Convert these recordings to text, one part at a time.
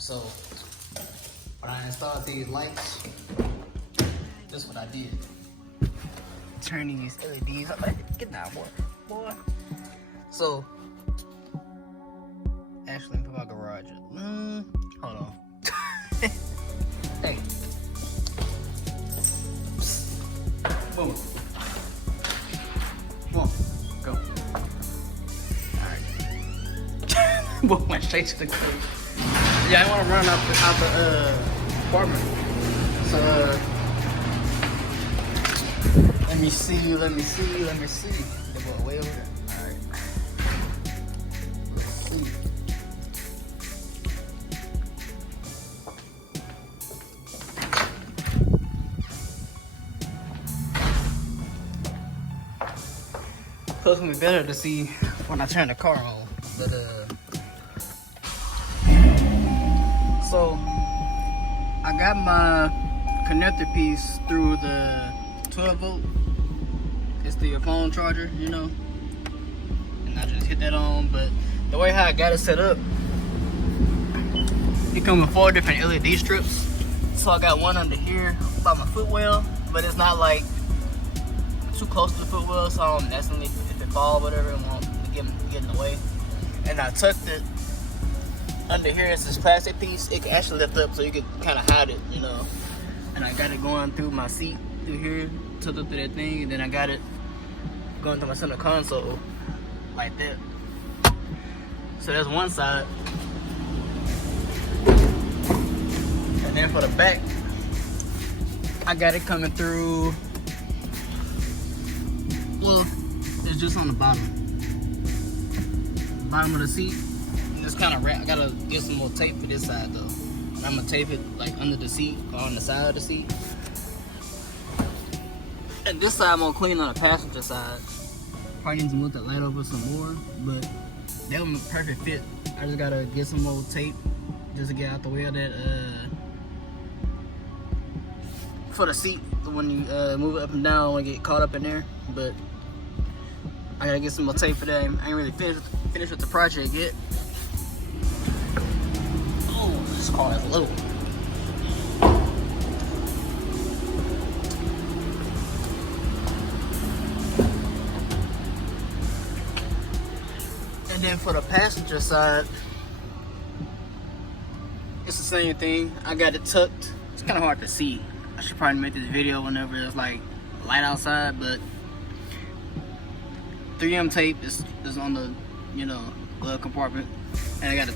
So when I installed these lights, this is what I did. Turn these LEDs up. Get down, boy. So actually, let me put my garage up. Hold on. Hey. Boom. Come on. Go. Alright. Boom, went straight to the crib. Yeah, I want to run out the apartment. So, let me see. They go way over there. Alright. Let's see. So it's gonna be better to see when I turn the car on. But so I got my connector piece through the 12 volt. It's the phone charger, you know. And I just hit that on. But the way how I got it set up, it comes with 4 different LED strips. So I got one under here by my footwell, but it's not like too close to the footwell, so I don't accidentally, if it fall, whatever, it won't get in the way. And I tucked it under here. It's this plastic piece. It can actually lift up, so you can kind of hide it, you know. And I got it going through my seat through here, tucked up to that thing, and then I got it going to my center console like that. So that's one side. And then for the back, I got it coming through. Well, it's just on the bottom of the seat. And it's kind of wrapped. I gotta get some more tape for this side though. I'm gonna tape it like under the seat or on the side of the seat. And this side I'm gonna clean on the passenger side. Probably need to move that light over some more, but that was a perfect fit. I just gotta get some more tape just to get out the way of that for the seat when you move it up and down, when you get caught up in there. But I gotta get some more tape for that. I ain't really finished with the project yet. Oh, this car is low. And then for the passenger side, it's the same thing. I got it tucked. It's kind of hard to see. I should probably make this video whenever it's like light outside, but 3M tape is on the, you know, glove compartment, and I got to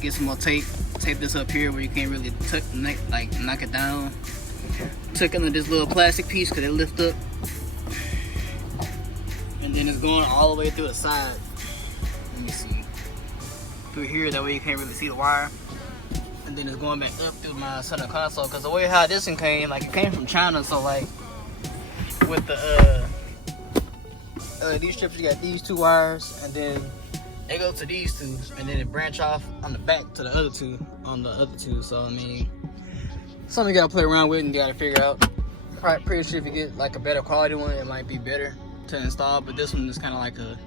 get some more tape this up here where you can't really knock it down. Took under this little plastic piece because it lift up, and then it's going all the way through the side. Let me see, through here, that way you can't really see the wire. And then it's going back up through my center console, because the way how this one came, like it came from China, so like with the these strips, you got these 2 wires, and then they go to these 2, and then it branch off on the back to the other 2 on the other 2. So I mean, something you gotta play around with and you gotta figure out. Probably pretty sure if you get like a better quality one, it might be better to install. But this one is kind of like a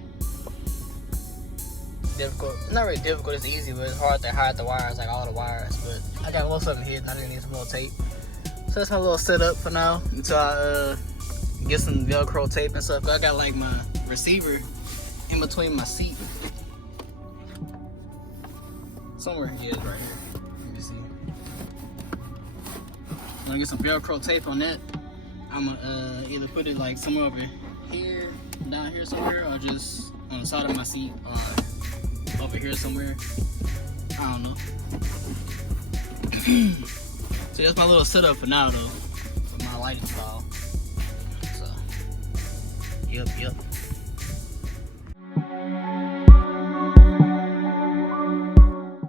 difficult. It's not really difficult. It's easy, but it's hard to hide the wires, like all the wires. But I got most of them hidden. I just need some more tape. So that's my little setup for now until I get some Velcro tape and stuff. I got like my receiver in between my seat. Somewhere he is right here. Let me see. I'm gonna get some Velcro tape on that. I'm gonna either put it like somewhere over here, down here somewhere, or just on the side of my seat, or over here somewhere. I don't know. So that's my little setup for now though, for my light install. Yep.